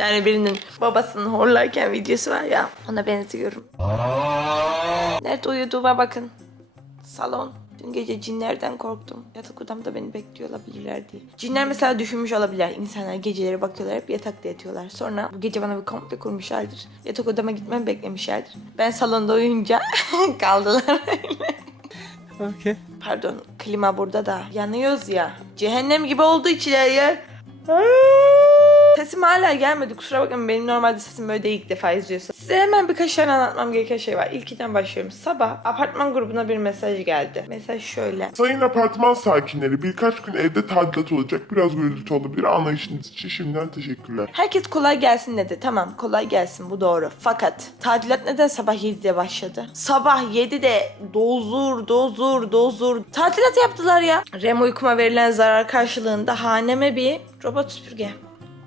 Yani birinin babasının horlarken videosu var ya ona benziyorum. Nerede uyuduğuma bakın. Salon. Dün gece cinlerden korktum. Yatak odamda beni bekliyor olabilirler diye. Cinler mesela düşünmüş olabilirler. İnsanlar geceleri bakıyorlar hep yatakta yatıyorlar. Sonra bu gece bana bir komple kurmuşlardır. Yatak odama gitmem beklemişlerdir. Ben salonda uyuyunca kaldılar öyle. Okay. Pardon klima burada da. Yanıyoruz ya. Cehennem gibi olduğu için her yer. Sesim hala gelmedi kusura bakmayın benim normalde sesim böyle değil ilk defa izliyorsa. Size hemen birkaç tane anlatmam gereken şey var. İlkinden başlıyorum. Sabah apartman grubuna bir mesaj geldi. Mesaj şöyle. Sayın apartman sakinleri birkaç gün evde tadilat olacak. Biraz gürültü olabilir. Anlayışınız için şimdiden teşekkürler. Herkes kolay gelsin dedi. Tamam kolay gelsin bu doğru. Fakat tadilat neden sabah 7'de başladı? Sabah 7'de dozur dozur dozur tadilat yaptılar ya. Rem uykuma verilen zarar karşılığında haneme bir robot süpürge.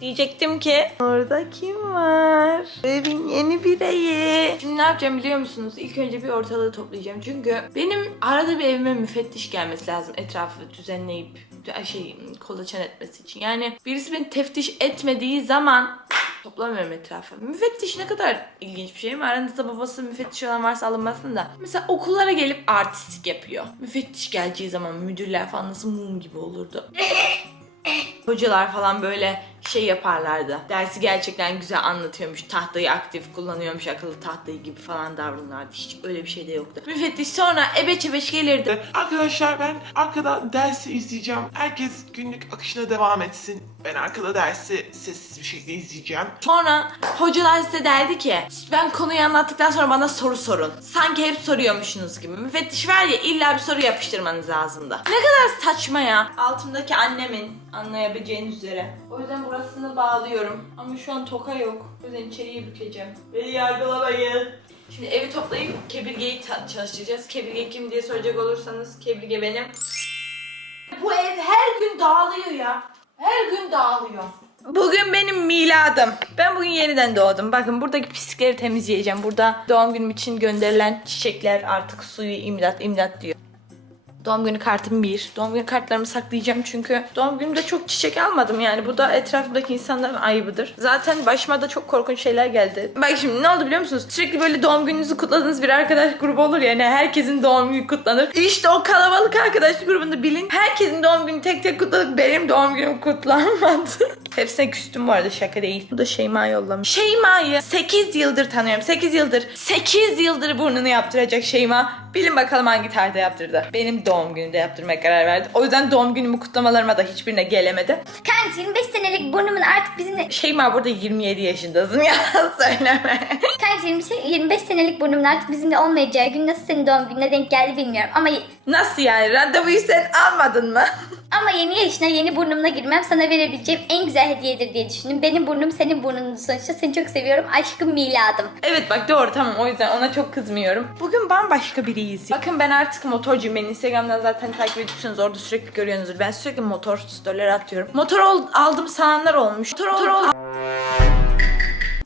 Diyecektim ki orada kim var? Evin yeni bireyi. Şimdi ne yapacağım biliyor musunuz? İlk önce bir ortalığı toplayacağım. Çünkü benim arada bir evime müfettiş gelmesi lazım. Etrafı düzenleyip şey kolaçan etmesi için. Yani birisi beni teftiş etmediği zaman toplamıyorum etrafı. Müfettiş ne kadar ilginç bir şey mi? Aranızda babası müfettiş olan varsa alınmasın da. Mesela okullara gelip artistik yapıyor. Müfettiş geleceği zaman müdürler falan nasıl mum gibi olurdu. Hocalar falan böyle şey yaparlardı. Dersi gerçekten güzel anlatıyormuş. Tahtayı aktif kullanıyormuş. Akıllı tahtayı gibi falan davranırlardı. Hiç öyle bir şey de yoktu. Müfettiş sonra ebeç ebeç gelirdi. Arkadaşlar ben arkada dersi izleyeceğim. Herkes günlük akışına devam etsin. Ben arkada dersi sessiz bir şekilde izleyeceğim. Sonra hocalar size derdi ki ben konuyu anlattıktan sonra bana soru sorun. Sanki hep soruyormuşsunuz gibi. Müfettiş var ya illa bir soru yapıştırmanız lazımdı. Ne kadar saçma ya. Altımdaki annemin anlayabileceğiniz üzere. O yüzden burasını bağlıyorum. Ama şu an toka yok. O yüzden içeriye bükeceğim. Beni yargılamayın. Şimdi evi toplayıp kebirgeyi ta- çalıştıracağız. Kebirge kim diye soracak olursanız kebirge benim. Bu ev her gün dağılıyor ya. Her gün dağılıyor. Bugün benim miladım. Ben bugün yeniden doğdum. Bakın buradaki pislikleri temizleyeceğim. Burada doğum günüm için gönderilen çiçekler artık suyu imdat imdat diyor. Doğum günü kartım bir. Doğum günü kartlarımı saklayacağım çünkü doğum günümde çok çiçek almadım yani. Bu da etrafımdaki insanların ayıbıdır. Zaten başıma da çok korkunç şeyler geldi. Bak şimdi ne oldu biliyor musunuz? Sürekli böyle doğum gününüzü kutladığınız bir arkadaş grubu olur ya. Yani herkesin doğum günü kutlanır. İşte o kalabalık arkadaş grubunda bilin. Herkesin doğum günü tek tek kutladık. Benim doğum günüm kutlanmadı. Hepsine küstüm bu arada şaka değil. Bu da Şeyma yollamış. Şeyma'yı 8 yıldır tanıyorum. 8 yıldır. 8 yıldır burnunu yaptıracak Şeyma. Bilin bakalım hangi tarihte yaptırdı. Benim doğum günümde yaptırmaya karar verdi. O yüzden doğum günümü kutlamalarıma da hiçbirine gelemedi. Kanka 25 senelik burnumun artık bizimle... Şeyma burada 27 yaşındasın ya söyleme. Kanka 20 se- 25 senelik burnumun artık bizimle olmayacağı gün nasıl senin doğum gününe denk geldi bilmiyorum. Ama Nasıl yani? Randevuyu sen almadın mı? ama yeni yaşına yeni burnumla girmem sana verebileceğim en güzel hediyedir diye düşündüm. Benim burnum senin burnun sonuçta. Seni çok seviyorum. Aşkım miladım. Evet bak doğru tamam o yüzden ona çok kızmıyorum. Bugün bambaşka biriyiz. Bakın ben artık motorcuyum. Beni Instagram'dan zaten takip ediyorsunuz. Orada sürekli görüyorsunuzdur. Ben sürekli motor storyleri atıyorum. Motor ol- aldım sananlar olmuş. Motor, ol-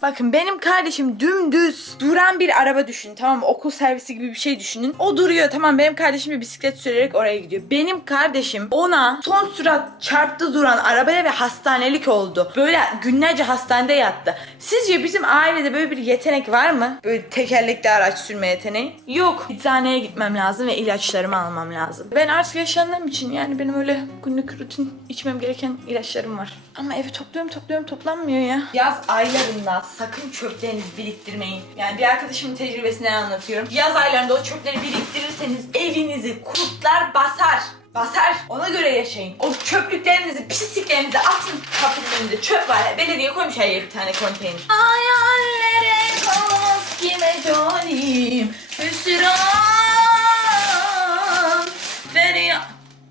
Bakın benim kardeşim dümdüz duran bir araba düşünün tamam mı? Okul servisi gibi bir şey düşünün. O duruyor tamam benim kardeşim bir bisiklet sürerek oraya gidiyor. Benim kardeşim ona son sürat çarptı duran arabaya ve hastanelik oldu. Böyle günlerce hastanede yattı. Sizce bizim ailede böyle bir yetenek var mı? Böyle tekerlekli araç sürme yeteneği? Yok. Eczaneye gitmem lazım ve ilaçlarımı almam lazım. Ben artık yaşlandığım için yani benim öyle günlük rutin içmem gereken ilaçlarım var. Ama evi topluyorum topluyorum toplanmıyor ya. Yaz aylarında sakın çöplerinizi biriktirmeyin. Yani bir arkadaşımın tecrübesinden anlatıyorum. Yaz aylarında o çöpleri biriktirirseniz evinizi kurtlar basar. Basar. Ona göre yaşayın. O çöplüklerinizi, pisliklerinizi atın kapının önünde. Çöp var. Belediye koymuş her yere bir tane konteyner. Hayallere kalmaz kime canim. Hüsran.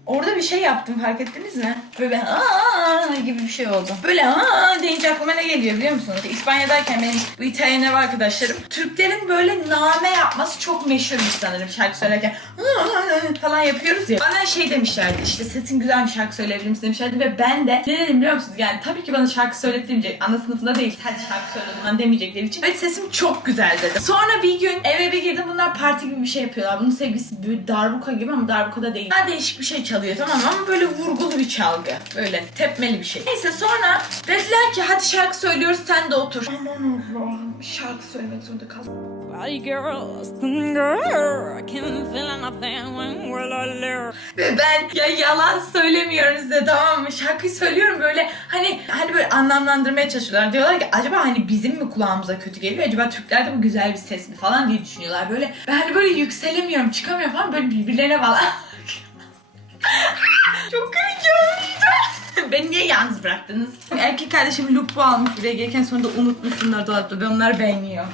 Orada bir şey yaptım fark ettiniz mi? Böyle aa gibi bir şey oldu. Böyle aa deyince aklıma ne geliyor biliyor musunuz? İspanya'dayken benim bu İtalyan ev arkadaşlarım Türklerin böyle name yapması çok meşhurmuş sanırım şarkı söylerken. Aa falan yapıyoruz ya. Bana şey demişlerdi işte sesin güzel bir şarkı söyleyebilir misin demişlerdi ve ben de ne dedim biliyor musunuz? Yani tabii ki bana şarkı söyletmeyecek. Ana sınıfında değil hadi şarkı söyle o zaman demeyecekleri için. Evet sesim çok güzel dedim. Sonra bir gün eve bir girdim bunlar parti gibi bir şey yapıyorlar. Bunun sevgisi böyle darbuka gibi ama darbuka da değil. Daha değişik bir şey çalıyor tamam mı? Ama böyle vurgulu bir çalgı. Böyle tepmeli bir şey. Neyse sonra dediler ki hadi şarkı söylüyoruz sen de otur. Aman Allah'ım şarkı söylemek zorunda kaldım. Ve ben ya yalan söylemiyorum size tamam mı? Şarkıyı söylüyorum böyle hani hani böyle anlamlandırmaya çalışıyorlar. Diyorlar ki acaba hani bizim mi kulağımıza kötü geliyor? Acaba Türklerde bu güzel bir ses mi falan diye düşünüyorlar. Böyle ben hani böyle yükselemiyorum, çıkamıyorum falan böyle birbirlerine falan. Çok gülünç olmuştu. Beni niye yalnız bıraktınız? Erkek kardeşim lupu almış buraya gelirken sonra da unutmuş bunları dolapta. Ben onları beğeniyor.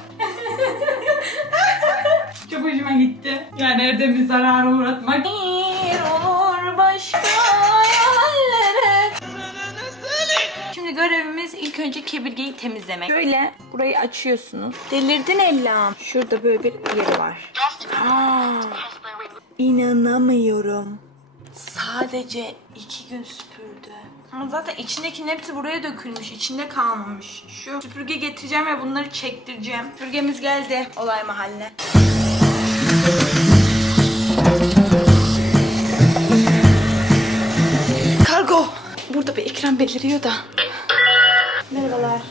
Çok hoşuma gitti. Yani evde bir zarara uğratmak. Bir olur başka hayallere. Şimdi görevimiz ilk önce kebirgeyi temizlemek. Şöyle burayı açıyorsunuz. Delirdin Ellam. Şurada böyle bir yeri var. Aa, inanamıyorum. Sadece iki gün süpürdü. Ama zaten içindekinin hepsi buraya dökülmüş. içinde kalmamış. Şu süpürge getireceğim ve bunları çektireceğim. Süpürgemiz geldi olay mahalline. Kargo. Burada bir ekran beliriyor da. Merhabalar.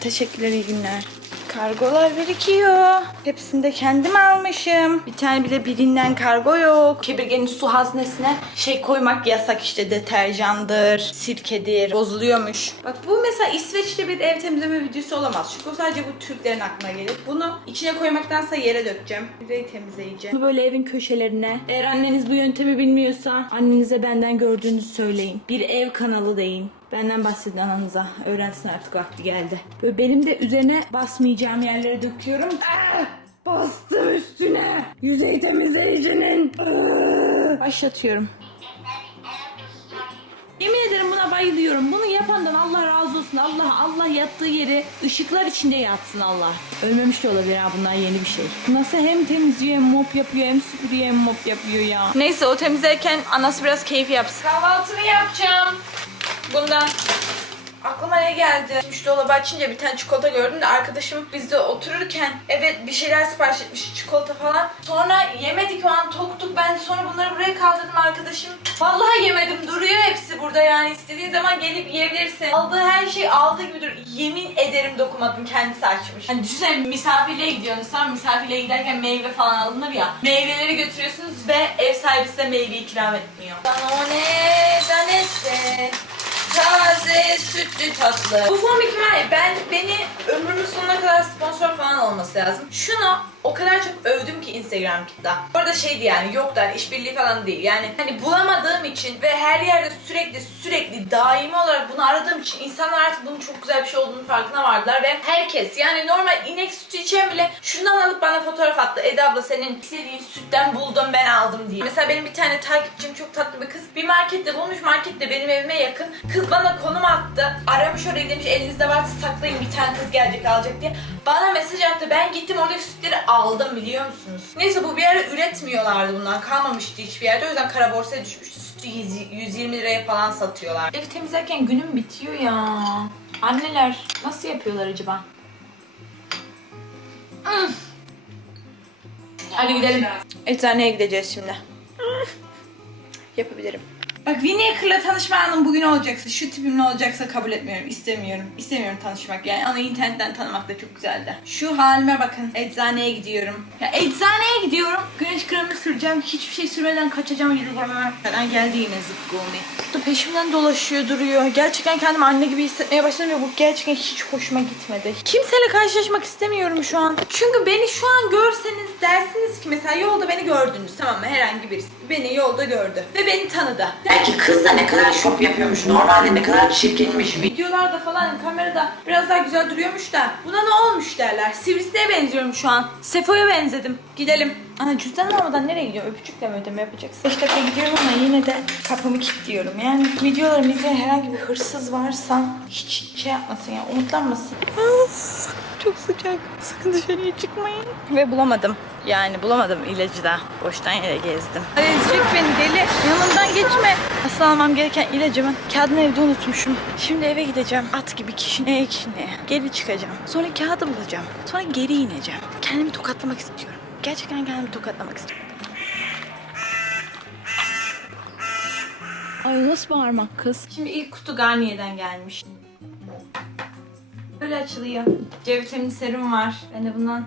Teşekkürler, iyi günler. Kargolar birikiyor. Hepsini de kendim almışım. Bir tane bile birinden kargo yok. Kebirgenin su haznesine şey koymak yasak işte deterjandır, sirkedir, bozuluyormuş. Bak bu mesela İsveç'te bir ev temizleme videosu olamaz. Çünkü o sadece bu Türklerin aklına gelir. Bunu içine koymaktansa yere dökeceğim. Yüzeyi temizleyeceğim. Böyle evin köşelerine. Eğer anneniz bu yöntemi bilmiyorsa annenize benden gördüğünüzü söyleyin. Bir ev kanalı deyin. Benden bahsedin ananıza. Öğrensin artık vakti geldi. Böyle benim de üzerine basmayacağım yerlere döküyorum. Ah! Bastım üstüne. Yüzey temizleyicinin. Ah! Başlatıyorum. Yemin ederim buna bayılıyorum. Bunu yapandan Allah razı olsun. Allah Allah yattığı yeri ışıklar içinde yatsın Allah. Ölmemiş de olabilir ha bunlar yeni bir şey. Nasıl hem temizliyor hem mop yapıyor hem süpürüyor hem mop yapıyor ya. Neyse o temizlerken anası biraz keyif yapsın. Kahvaltımı yapacağım. Bundan Aklıma ne geldi? Şu dolabı açınca bir tane çikolata gördüm de arkadaşım bizde otururken evet bir şeyler sipariş etmiş çikolata falan. Sonra yemedik o an toktuk ben sonra bunları buraya kaldırdım arkadaşım. Vallahi yemedim duruyor hepsi burada yani istediğin zaman gelip yiyebilirsin. Aldığı her şey aldığı gibidir. Yemin ederim dokunmadım kendisi açmış. Hani düşünsene misafirliğe gidiyorsunuz tamam misafirliğe giderken meyve falan alınır ya. Meyveleri götürüyorsunuz ve ev sahibi size meyve ikram etmiyor. Danone, danese. Taze, sütlü, tatlı. Bu Fomik var ben beni ömrümün sonuna kadar sponsor falan olması lazım. Şunu o kadar çok övdüm ki Instagram'da. Orada şeydi yani yok da hani işbirliği falan değil. Yani hani bulamadığım için ve her yerde sürekli sürekli daimi olarak bunu aradığım için insanlar artık bunun çok güzel bir şey olduğunu farkına vardılar ve herkes yani normal inek sütü içen bile şundan alıp bana fotoğraf attı. Eda abla senin istediğin sütten buldum ben aldım diye. Mesela benim bir tane takipçim çok tatlı bir kız bir markette bulmuş markette benim evime yakın. Kız bana konum attı. Aramış oraya demiş elinizde varsa saklayın bir tane kız gelecek alacak diye. Bana mesaj attı. Ben gittim oradaki sütleri aldım biliyor musunuz? Neyse bu bir yerde üretmiyorlardı bunlar. Kalmamıştı hiçbir yerde. O yüzden kara borsaya düşmüştü. Sütü 100 120 liraya falan satıyorlar. Evi temizlerken günüm bitiyor ya. Anneler nasıl yapıyorlar acaba? Hmm. Hadi gidelim. Eczaneye gideceğiz şimdi. Yapabilirim. Bak Winnicker'la tanışma anım bugün olacaksa, şu tipimle olacaksa kabul etmiyorum, istemiyorum. İstemiyorum tanışmak yani. Onu internetten tanımak da çok güzeldi. Şu halime bakın. Eczaneye gidiyorum. Ya eczaneye gidiyorum. Güneş kremi süreceğim. Hiçbir şey sürmeden kaçacağım, hemen. Falan geldi yine zıpkılmi. Bu peşimden dolaşıyor, duruyor. Gerçekten kendimi anne gibi hissetmeye başladım ve bu gerçekten hiç hoşuma gitmedi. Kimseyle karşılaşmak istemiyorum şu an. Çünkü beni şu an görseniz dersiniz ki mesela yolda beni gördünüz tamam mı? Herhangi birisi beni yolda gördü ve beni tanıdı. Belki kız da ne kadar şop yapıyormuş. Normalde ne kadar çirkinmiş. Videolarda falan kamerada biraz daha güzel duruyormuş da buna ne olmuş derler. Sivrisineğe benziyorum şu an. Sefo'ya benzedim. Gidelim. Ana cüzdan almadan nereye gidiyorum? Öpücükle mi ödeme yapacaksın? 5 dakika gidiyorum ama yine de kapımı kilitliyorum. Yani videolarımı izleyen herhangi bir hırsız varsa hiç şey yapmasın ya umutlanmasın. Çok sıcak. Sakın dışarıya çıkmayın. Ve bulamadım. Yani bulamadım ilacı da. Boştan yere gezdim. Ezecek beni deli. Yanımdan geçme. Asıl almam gereken ilacımı kağıdını evde unutmuşum. Şimdi eve gideceğim. At gibi kişneye kişneye. Geri çıkacağım. Sonra kağıdı bulacağım. Sonra geri ineceğim. Kendimi tokatlamak istiyorum. Gerçekten kendimi tokatlamak istiyorum. Ay nasıl bağırmak kız? Şimdi ilk kutu Garnier'den gelmiş. Böyle açılıyor. C vitamini serum var. Ben de bundan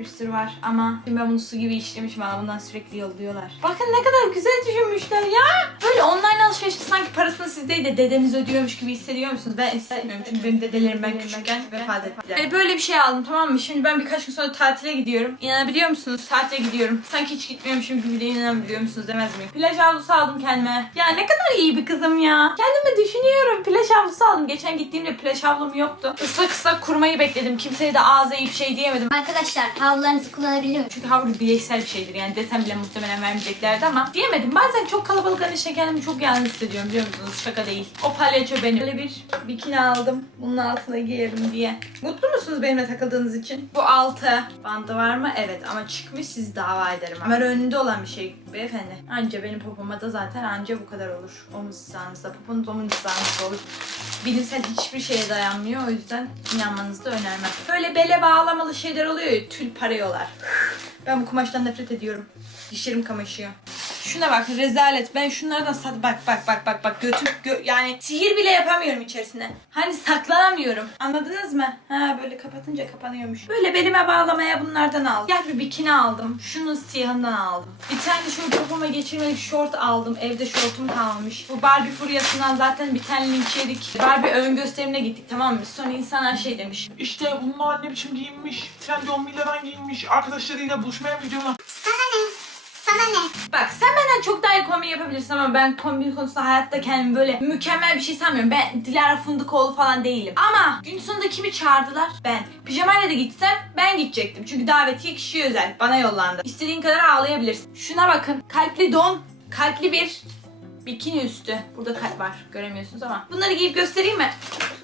bir sürü var ama şimdi ben bunu su gibi içtirmişim bana bundan sürekli yolluyorlar. Bakın ne kadar güzel düşünmüşler ya. Böyle online alışverişte sanki parasını siz değil de dedeniz ödüyormuş gibi hissediyor musunuz? Ben hissetmiyorum çünkü benim dedelerim ben küçükken vefat ettiler. Yani böyle bir şey aldım tamam mı? Şimdi ben birkaç gün sonra tatile gidiyorum. İnanabiliyor musunuz? Tatile gidiyorum. Sanki hiç gitmiyormuşum gibi de inanabiliyor musunuz demez miyim? Plaj havlusu aldım kendime. Ya ne kadar iyi bir kızım ya. Kendime düşünüyorum. Plaj havlusu aldım. Geçen gittiğimde plaj havlum yoktu. Islak ıslak kurumayı bekledim. Kimseye de ağza iyi bir şey diyemedim. Arkadaşlar havlularınızı kullanabiliyor musunuz? Çünkü havlu bireysel bir şeydir yani desem bile muhtemelen vermeyeceklerdi ama diyemedim. Bazen çok kalabalıkların içinde kendimi çok yalnız hissediyorum biliyor musunuz? Şaka değil. O palyaço benim. Böyle bir bikini aldım. Bunun altına giyerim diye. Mutlu musunuz benimle takıldığınız için? Bu altı bandı var mı? Evet ama çıkmış sizi dava ederim. Kamera önünde olan bir şey beyefendi. Anca benim popoma da zaten anca bu kadar olur. Omuz hizanızda. Poponuz omuz hizanızda olur. Bilimsel hiçbir şeye dayanmıyor. O yüzden inanmanızı da önermem. Böyle bele bağlamalı şeyler oluyor ya. Tül parıyorlar. Ben bu kumaştan nefret ediyorum. Dişlerim kamaşıyor. Şuna bak rezalet. Ben şunlardan sat bak bak bak bak bak götüm gö- yani sihir bile yapamıyorum içerisine. Hani saklanamıyorum. Anladınız mı? Ha böyle kapatınca kapanıyormuş. Böyle belime bağlamaya bunlardan aldım. Gel bir bikini aldım. Şunun siyahından aldım. Bir tane şöyle popoma geçirmelik şort aldım. Evde şortum kalmamış. Bu Barbie furyasından zaten bir tane linç yedik. Barbie ön gösterimine gittik tamam mı? Sonra insanlar şey demiş. İşte bunlar ne biçim giyinmiş. Trendyol Mila'dan giyinmiş. Arkadaşlarıyla buluşmaya mı gidiyorlar? Bak sen benden çok daha iyi kombin yapabilirsin ama ben kombin konusunda hayatta kendimi böyle mükemmel bir şey sanmıyorum. Ben Dilara Fındıkoğlu falan değilim. Ama gün sonunda kimi çağırdılar? Ben. Pijamayla da gitsem ben gidecektim. Çünkü davetiye kişiye özel. Bana yollandı. İstediğin kadar ağlayabilirsin. Şuna bakın. Kalpli don. Kalpli bir bikini üstü. Burada kalp var. Göremiyorsunuz ama. Bunları giyip göstereyim mi?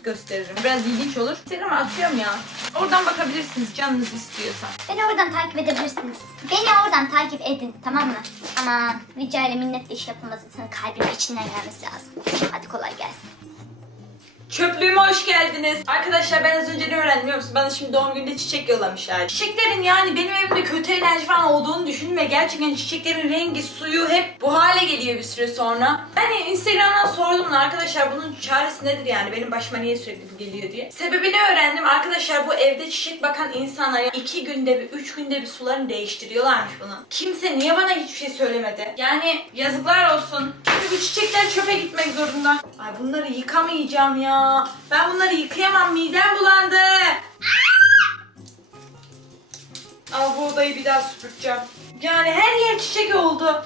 Gösteririm. Biraz ilginç olur. Instagram'a atıyorum ya. Oradan bakabilirsiniz canınız istiyorsa. Beni oradan takip edebilirsiniz. Beni oradan takip edin tamam mı? Ama rica ile minnetle iş yapılması senin kalbinin içinden gelmesi lazım. Hadi kolay gelsin. Çöplüğüme hoş geldiniz. Arkadaşlar ben az önce ne öğrendim biliyor musun? Bana şimdi doğum gününde çiçek yollamışlar. Çiçeklerin yani benim evimde kötü enerji falan olduğunu düşünme. Gerçekten çiçeklerin rengi, suyu hep bu hale geliyor bir süre sonra. Yani Instagram'dan sordum da arkadaşlar bunun çaresi nedir yani? Benim başıma niye sürekli bu geliyor diye. Sebebini öğrendim. Arkadaşlar bu evde çiçek bakan insanlar ya iki günde bir, üç günde bir sularını değiştiriyorlarmış bunun. Kimse niye bana hiçbir şey söylemedi? Yani yazıklar olsun. Çünkü bu çiçekler çöpe gitmek zorunda. Ay bunları yıkamayacağım ya. Ben bunları yıkayamam. Midem bulandı. Al bu odayı bir daha süpüreceğim. Yani her yer çiçek oldu.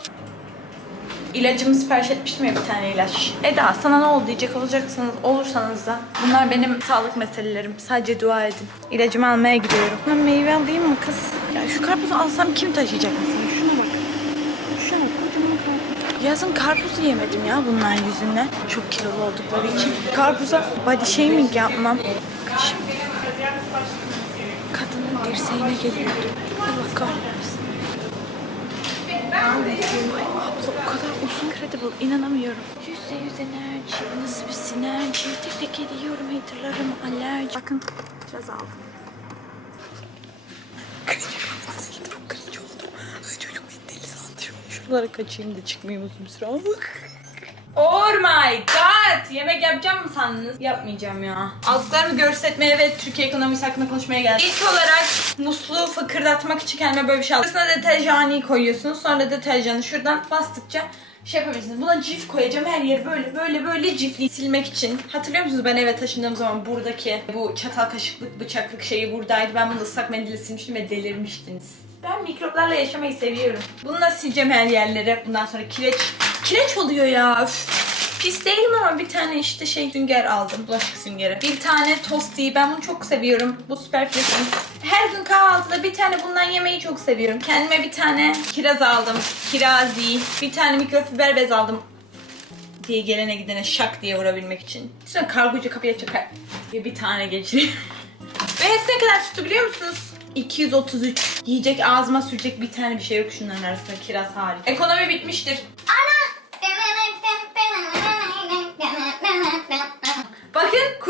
İlacımı sipariş etmiştim ya bir tane ilaç. Eda sana ne oldu diyecek olacaksınız olursanız da. Bunlar benim sağlık meselelerim. Sadece dua edin. İlacımı almaya gidiyorum. Ben meyve alayım mı kız? Ya şu karpuzu alsam kim taşıyacak mesela? Şuna bak. Şuna bak. kocaman karpuz. Yazın karpuzu yemedim ya bunların yüzünden. Çok kilolu oldukları için. Karpuza body shaming yapmam. Şimdi kadının dirseğine geliyordu. Allah kahretsin. Ay abla o kadar uzun credible inanamıyorum. Yüzde yüz enerji. Nasıl bir sinerji. Tek tek ediyorum haterlarım alerji. Bakın biraz aldım. Cringe oldum. Ay çocuk beni deli sandı. Şuralara kaçayım da çıkmayayım uzun süre. Oh my god! Yemek yapacağım mı sandınız? Yapmayacağım ya. Aldıklarımı görsetmeye ve Türkiye ekonomisi hakkında konuşmaya geldim. İlk olarak musluğu fıkırdatmak için kendime böyle bir şey aldım. Arasına deterjanı koyuyorsunuz. Sonra deterjanı şuradan bastıkça şey yapabilirsiniz. Buna cif koyacağım her yeri böyle böyle böyle cifli silmek için. Hatırlıyor musunuz ben eve taşındığım zaman buradaki bu çatal kaşıklık bıçaklık şeyi buradaydı. Ben bunu ıslak mendille silmiştim ve delirmiştiniz. Ben mikroplarla yaşamayı seviyorum. Bununla sileceğim her yerleri. Bundan sonra kireç. Kireç oluyor ya. Üf. Pis değilim ama bir tane işte şey sünger aldım. Bulaşık süngeri. Bir tane tosti. Ben bunu çok seviyorum. Bu süper fresin. Her gün kahvaltıda bir tane bundan yemeyi çok seviyorum. Kendime bir tane kiraz aldım. Kirazi. Bir tane mikrofiber bez aldım diye gelene gidene şak diye vurabilmek için. Sonra kargocu kapıya diye bir tane geçireyim. Ve hepsi ne kadar tuttu biliyor musunuz? 233. Yiyecek ağzıma sürecek bir tane bir şey yok şunların arasında kiraz hariç. Ekonomi bitmiştir. Bakın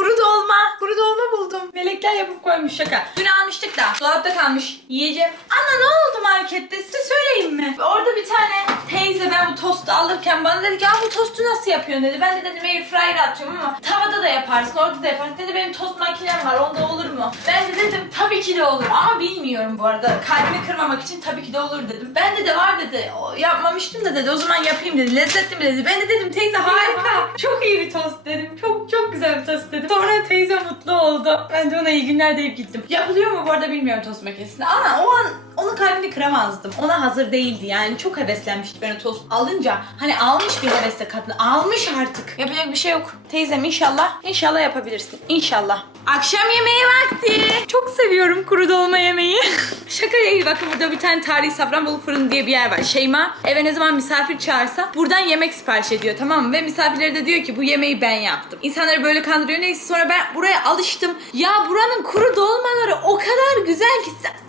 kuru dolma. Kuru dolma buldum. Melekler yapıp koymuş şaka. Dün almıştık da dolapta kalmış. Yiyeceğim. Ana ne oldu markette size söyleyeyim mi? Orada bir tane Teyze ben bu tostu alırken bana dedi ki Aa, bu tostu nasıl yapıyorsun dedi. Ben de dedim air fryer atıyorum ama tavada da yaparsın orada da yaparsın. Dedi benim tost makinem var onda olur mu? Ben de dedim tabii ki de olur ama bilmiyorum bu arada. Kalbini kırmamak için tabii ki de olur dedim. Ben de de var dedi. O, yapmamıştım da dedi o zaman yapayım dedi. Lezzetli mi dedi. Ben de dedim teyze harika. Çok iyi bir tost dedim. Çok çok güzel bir tost dedim. Sonra teyze mutlu oldu. Ben de ona iyi günler deyip gittim. Yapılıyor mu bu arada bilmiyorum tost makinesinde ama o an onun kalbini kıramazdım. Ona hazır değildi yani çok heveslenmişti ben o tost alınca. Hani almış bir hevesle kadın. Almış artık. Yapacak bir şey yok. Teyzem inşallah. İnşallah yapabilirsin. İnşallah. Akşam yemeği vakti. Çok seviyorum kuru dolma yemeği. Şaka değil bakın burada bir tane tarihi Safranbolu fırın diye bir yer var. Şeyma eve ne zaman misafir çağırsa buradan yemek sipariş ediyor tamam mı? Ve misafirleri de diyor ki bu yemeği ben yaptım. İnsanları böyle kandırıyor neyse sonra ben buraya alıştım. Ya buranın kuru dolmaları o kadar güzel ki sen-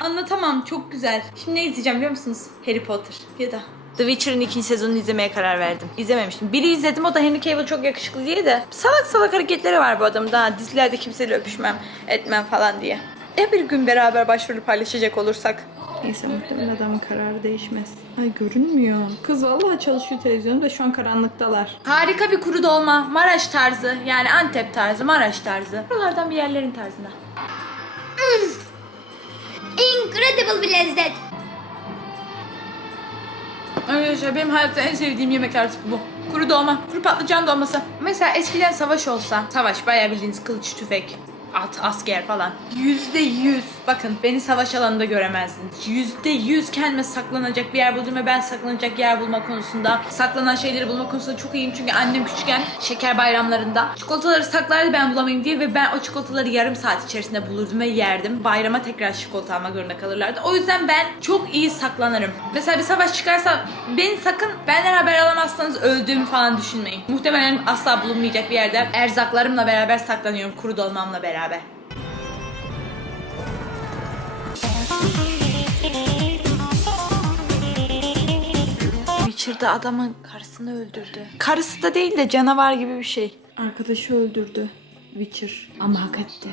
Anlatamam çok güzel. Şimdi ne izleyeceğim biliyor musunuz? Harry Potter ya da The Witcher'ın ikinci sezonunu izlemeye karar verdim. İzlememiştim. Biri izledim o da Henry Cavill çok yakışıklı diye de. Salak salak hareketleri var bu adamın daha dizilerde kimseyle öpüşmem etmem falan diye. E bir gün beraber başrolü paylaşacak olursak. Neyse muhtemelen adamın kararı değişmez. Ay görünmüyor. Kız vallahi çalışıyor televizyonda şu an karanlıktalar. Harika bir kuru dolma. Maraş tarzı. Yani Antep tarzı, Maraş tarzı. Buralardan bir yerlerin tarzında. Incredible bir lezzet. Arkadaşlar benim hayatta en sevdiğim yemek artık bu. Kuru dolma, kuru patlıcan dolması. Mesela eskiden savaş olsa, savaş bayağı bildiğiniz kılıç, tüfek, at, asker falan. Yüzde yüz, bakın beni savaş alanında göremezdiniz. Yüzde yüz kendime saklanacak bir yer buldum ve ben saklanacak yer bulma konusunda, saklanan şeyleri bulma konusunda çok iyiyim. Çünkü annem küçükken şeker bayramlarında çikolataları saklardı ben bulamayayım diye ve ben o çikolataları yarım saat içerisinde bulurdum ve yerdim. Bayrama tekrar çikolata almak zorunda kalırlardı. O yüzden ben çok iyi saklanırım. Mesela bir savaş çıkarsa beni sakın benden haber alamazsanız öldüğümü falan düşünmeyin. Muhtemelen asla bulunmayacak bir yerde erzaklarımla beraber saklanıyorum kuru dolmamla beraber. Witcher'da adamın karısını öldürdü. Karısı da değil de canavar gibi bir şey. Arkadaşı öldürdü. Witcher. Ama hak etti.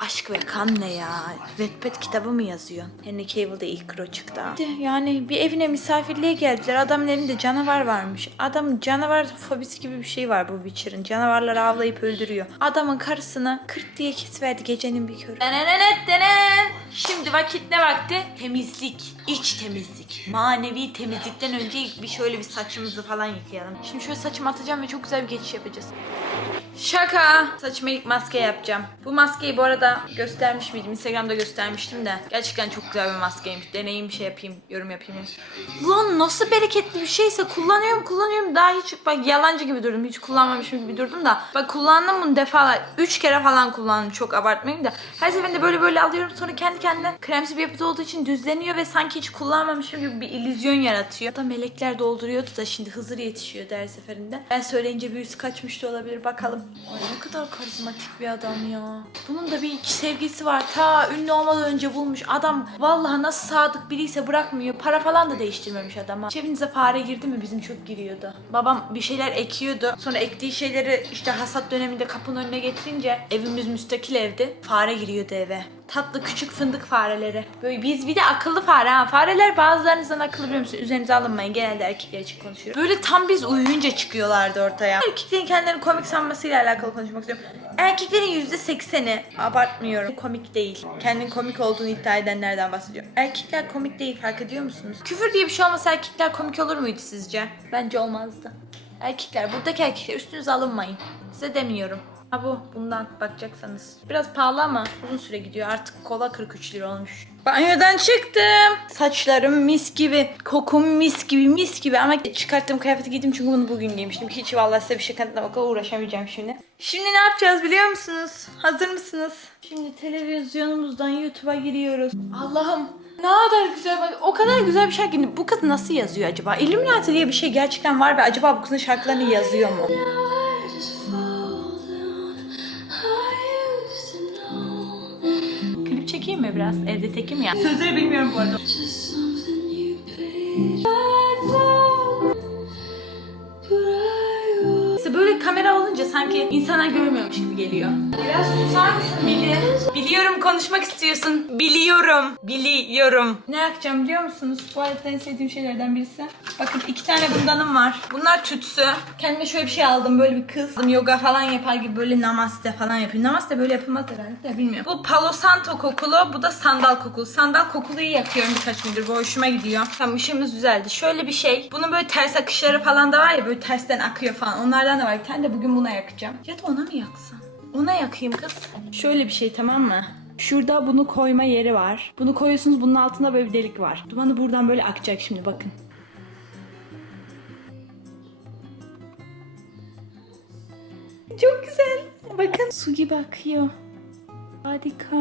Aşk ve kan ne ya? Wattpad kitabı mı yazıyorsun? Henry Cavill'da ilk kro çıktı. ha. Yani bir evine misafirliğe geldiler. Adamın evinde canavar varmış. Adamın canavar fobisi gibi bir şey var bu Witcher'ın. Canavarları avlayıp öldürüyor. Adamın karısını kırt diye kesiverdi gecenin bir körü. Şimdi vakit ne vakti? Temizlik. iç temizlik. Manevi temizlikten önce ilk bir şöyle bir saçımızı falan yıkayalım. Şimdi şöyle saçımı atacağım ve çok güzel bir geçiş yapacağız. Şaka. Saçıma ilk maske yapacağım. Bu maskeyi bu arada göstermiş miydim? Instagram'da göstermiştim de. Gerçekten çok güzel bir maskeymiş. Deneyim bir şey yapayım, yorum yapayım. Lan nasıl bereketli bir şeyse kullanıyorum kullanıyorum. Daha hiç bak yalancı gibi durdum. Hiç kullanmamışım gibi durdum da. Bak kullandım bunu defalar. Üç kere falan kullandım. Çok abartmayayım da. Her seferinde böyle böyle alıyorum. Sonra kendi kendine kremsi bir yapıda olduğu için düzleniyor ve sanki hiç kullanmamışım gibi bir illüzyon yaratıyor. Da melekler dolduruyordu da şimdi Hızır yetişiyor der seferinde. Ben söyleyince büyüsü kaçmış da olabilir. Bakalım. Ay ne kadar karizmatik bir adam ya. Bunun da bir iki sevgisi var. Ta ünlü olmadan önce bulmuş. Adam vallahi nasıl sadık biriyse bırakmıyor. Para falan da değiştirmemiş adama. Evinize fare girdi mi bizim çok giriyordu. Babam bir şeyler ekiyordu. Sonra ektiği şeyleri işte hasat döneminde kapının önüne getirince evimiz müstakil evdi. Fare giriyordu eve. Tatlı küçük fındık fareleri. Böyle biz bir de akıllı fare ha. Fareler bazılarınızdan akıllı biliyor musun? Üzerinize alınmayın. Genelde erkekler için konuşuyorum. Böyle tam biz uyuyunca çıkıyorlardı ortaya. Erkeklerin kendilerini komik sanmasıyla alakalı konuşmak istiyorum. Erkeklerin yüzde sekseni abartmıyorum. Komik değil. Kendin komik olduğunu iddia edenlerden bahsediyorum. Erkekler komik değil fark ediyor musunuz? Küfür diye bir şey olmasa erkekler komik olur muydu sizce? Bence olmazdı. Erkekler, buradaki erkekler üstünüze alınmayın. Size demiyorum. Ha bu bundan bakacaksanız. Biraz pahalı ama uzun süre gidiyor. Artık kola 43 lira olmuş. Banyodan çıktım. Saçlarım mis gibi. Kokum mis gibi mis gibi. Ama çıkarttığım kıyafeti giydim çünkü bunu bugün giymiştim. Hiç vallahi size bir şey kanıtlamakla uğraşamayacağım şimdi. Şimdi ne yapacağız biliyor musunuz? Hazır mısınız? Şimdi televizyonumuzdan YouTube'a giriyoruz. Allah'ım ne kadar güzel bak o kadar güzel bir şarkı. Bu kız nasıl yazıyor acaba? Illuminati diye bir şey gerçekten var ve acaba bu kızın şarkılarını yazıyor mu? Biraz? Evde tekim ya. Sözleri bilmiyorum bu arada. İşte böyle kamera olunca sanki insanlar görmüyormuş gibi geliyor. Biraz susar mısın Bili? Biliyorum konuşmak istiyorsun. Biliyorum. Biliyorum. Ne yapacağım biliyor musunuz? Bu hayatta en sevdiğim şeylerden birisi. Bakın iki tane bundanım var. Bunlar tütsü. Kendime şöyle bir şey aldım. Böyle bir kız. Yoga falan yapar gibi böyle namaste falan yapıyor. Namaste böyle yapılmaz herhalde de bilmiyorum. Bu Palo Santo kokulu. Bu da sandal kokulu. Sandal kokuluyu yapıyorum birkaç gündür. Bu hoşuma gidiyor. Tamam işimiz düzeldi. Şöyle bir şey. Bunun böyle ters akışları falan da var ya. Böyle tersten akıyor falan. Onlardan da var. Bir tane de bugün buna yakacağım. Ya da ona mı yaksam? Ona yakayım kız. Şöyle bir şey tamam mı? Şurada bunu koyma yeri var. Bunu koyuyorsunuz bunun altında böyle bir delik var. Dumanı buradan böyle akacak şimdi bakın. Çok güzel. Bakın su gibi akıyor. Harika.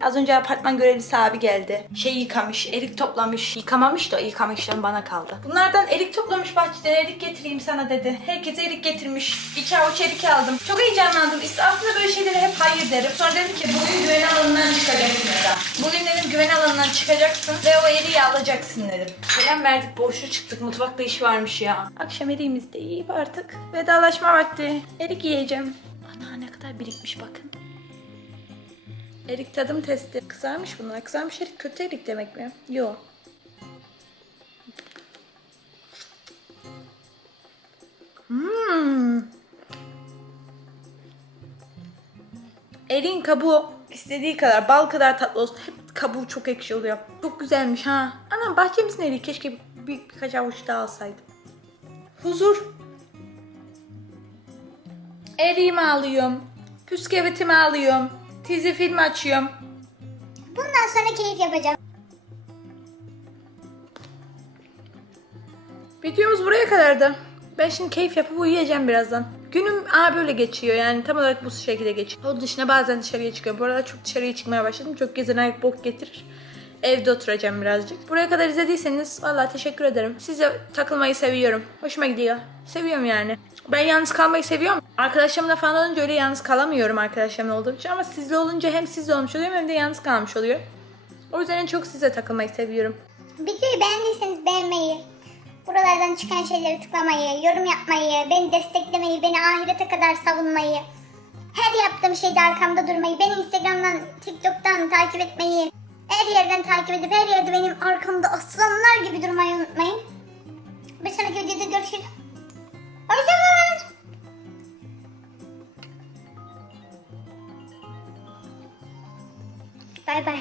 Az önce apartman görevlisi abi geldi. Şey yıkamış, erik toplamış. Yıkamamış da yıkama bana kaldı. Bunlardan erik toplamış bahçeden erik getireyim sana dedi. Herkese erik getirmiş. İki avuç erik aldım. Çok heyecanlandım. İşte aslında böyle şeylere hep hayır derim. Sonra dedim ki bugün güven alanından çıkacaksın dedim. Bugün dedim güven alanından çıkacaksın ve o eriği alacaksın dedim. Selam verdik borçlu çıktık. Mutfakta iş varmış ya. Akşam eriğimiz de yiyip artık vedalaşma vakti. Erik yiyeceğim. Ana ne kadar birikmiş bakın. Erik tadım testi. Kızarmış bunlar. Kızarmış erik kötü erik demek mi? Yok. Hmm. Eriğin kabuğu istediği kadar, bal kadar tatlı olsun. Hep kabuğu çok ekşi oluyor. Çok güzelmiş ha. Anam bahçemizin eriği keşke bir, bir, birkaç avuç daha alsaydım. Huzur. Eriğimi alıyorum. Püskevitimi alıyorum. Dizi film açıyorum. Bundan sonra keyif yapacağım. Videomuz buraya kadardı. Ben şimdi keyif yapıp uyuyacağım birazdan. Günüm aa böyle geçiyor yani tam olarak bu şekilde geçiyor. Onun dışında bazen dışarıya çıkıyorum. Bu arada çok dışarıya çıkmaya başladım. Çok gezen ayak bok getirir. Evde oturacağım birazcık. Buraya kadar izlediyseniz valla teşekkür ederim. Size takılmayı seviyorum. Hoşuma gidiyor. Seviyorum yani. Ben yalnız kalmayı seviyorum. Arkadaşlarımla falan olunca öyle yalnız kalamıyorum arkadaşlarımla olduğum için. Ama sizle olunca hem sizle olmuş oluyorum hem de yalnız kalmış oluyor. O yüzden en çok size takılmayı seviyorum. Videoyu beğendiyseniz beğenmeyi, buralardan çıkan şeyleri tıklamayı, yorum yapmayı, beni desteklemeyi, beni ahirete kadar savunmayı, her yaptığım şeyde arkamda durmayı, beni Instagram'dan, TikTok'tan takip etmeyi, her yerden takip edip her yerde benim arkamda aslanlar gibi durmayı unutmayın. Bir sonraki videoda görüşürüz. Hoşçakalın. Bay bay.